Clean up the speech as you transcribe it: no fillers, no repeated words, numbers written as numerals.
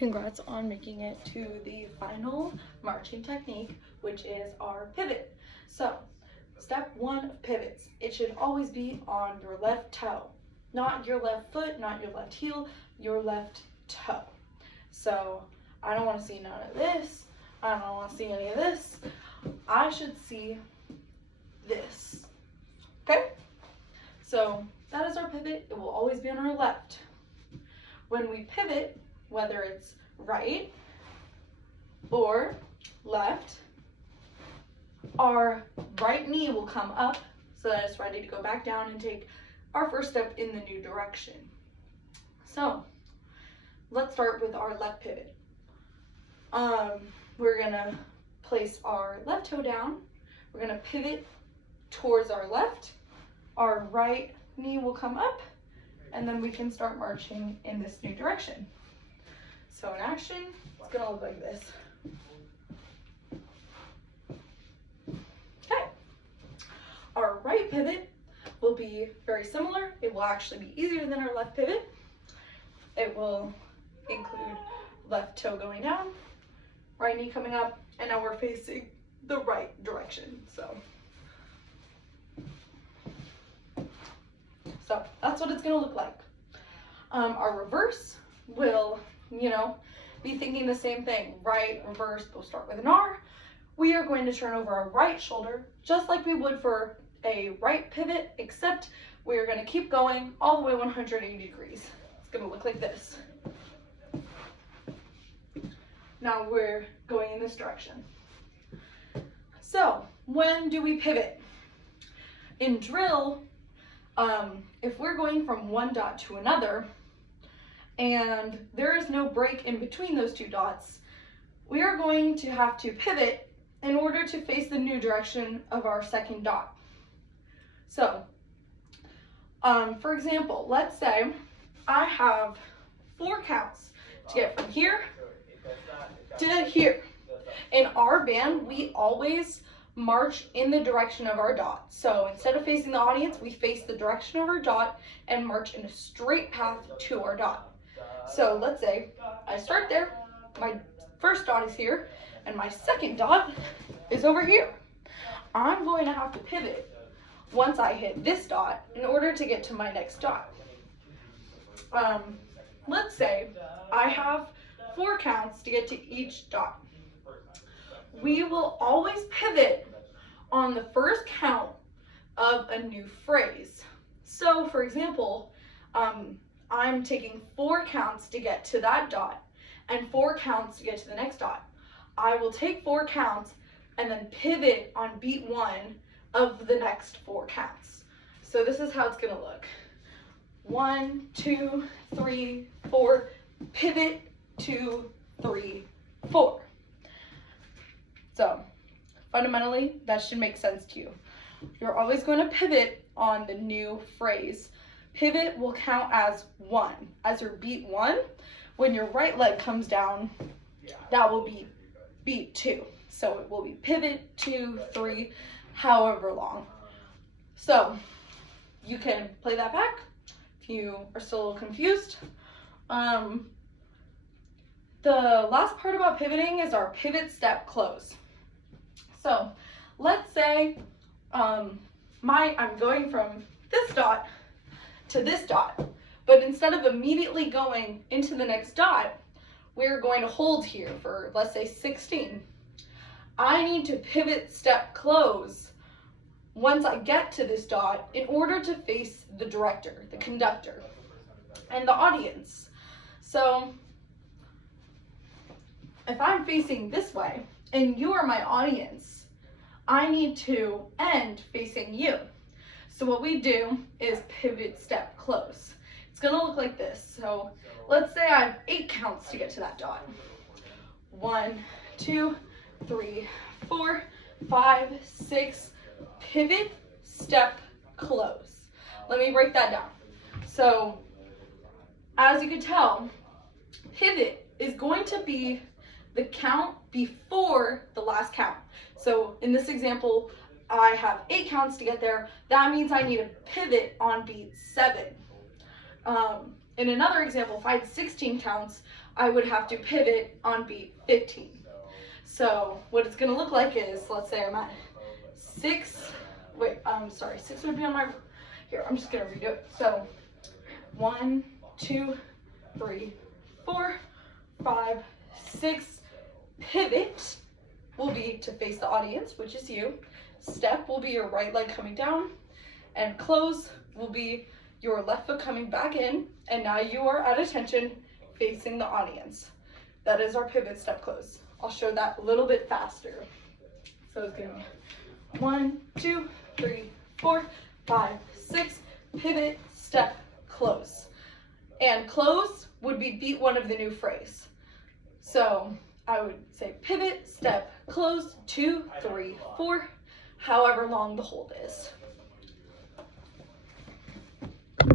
congrats on making it to the final marching technique, which is our pivot. So, step one of pivots. It should always be on your left toe, not your left foot, not your left heel, your left toe. So, I don't want to see none of this. I don't want to see any of this. I should see this. Okay? So, that is our pivot. It will always be on our left. When we pivot, whether it's right or left, our right knee will come up so that it's ready to go back down and take our first step in the new direction. So let's start with our left pivot. We're gonna place our left toe down. We're gonna pivot towards our left. Our right knee will come up, and then we can start marching in this new direction. So in action, it's gonna look like this. Okay. Our right pivot will be very similar. It will actually be easier than our left pivot. It will include left toe going down, right knee coming up, and now we're facing the right direction. So that's what it's gonna look like. Our reverse will, be thinking the same thing. Right, reverse, both start with an R. We are going to turn over our right shoulder, just like we would for a right pivot, except we are gonna keep going all the way 180 degrees. It's gonna look like this. Now we're going in this direction. So, when do we pivot? In drill, if we're going from one dot to another, and there is no break in between those two dots, we are going to have to pivot in order to face the new direction of our second dot. So, for example, let's say I have 4 counts to get from here to here. In our band, we always march in the direction of our dot. So instead of facing the audience, we face the direction of our dot and march in a straight path to our dot. So let's say I start there, my first dot is here, and my second dot is over here. I'm going to have to pivot once I hit this dot in order to get to my next dot. Let's say I have 4 counts to get to each dot. We will always pivot on the first count of a new phrase. So for example, I'm taking 4 counts to get to that dot and 4 counts to get to the next dot. I will take 4 counts and then pivot on beat 1 of the next 4 counts. So this is how it's gonna look. 1, 2, 3, 4, pivot, 2, 3, 4. So fundamentally, that should make sense to you. You're always going to pivot on the new phrase. Pivot will count as 1, as your beat 1. When your right leg comes down, that will be beat 2. So it will be pivot, 2, 3, however long. So you can play that back if you are still a little confused. The last part about pivoting is our pivot step close. So let's say I'm going from this dot to this dot, but instead of immediately going into the next dot, we're going to hold here for, let's say, 16. I need to pivot step close once I get to this dot in order to face the director, the conductor, and the audience. So if I'm facing this way and you are my audience, I need to end facing you. So what we do is pivot step close. It's gonna look like this. So let's say I have 8 counts to get to that dot. 1, 2, 3, 4, 5, 6, pivot, step, close. Let me break that down. So as you can tell, pivot is going to be the count before the last count. So in this example, I have 8 counts to get there. That means I need to pivot on beat 7. In another example, if I had 16 counts, I would have to pivot on beat 15. So what it's gonna look like is, let's say I'm at 6, wait, I'm sorry, 6 would be on my, here, I'm just gonna redo it. So 1, 2, 3, 4, 5, 6, pivot will be to face the audience, which is you. Step will be your right leg coming down, and close will be your left foot coming back in, and now you are at attention facing the audience. That is our pivot, step, close. I'll show that a little bit faster. So it's gonna be 1, 2, 3, 4, 5, 6, pivot, step, close. And close would be beat 1 of the new phrase. So I would say pivot, step, close, 2, 3, 4, however long the hold is.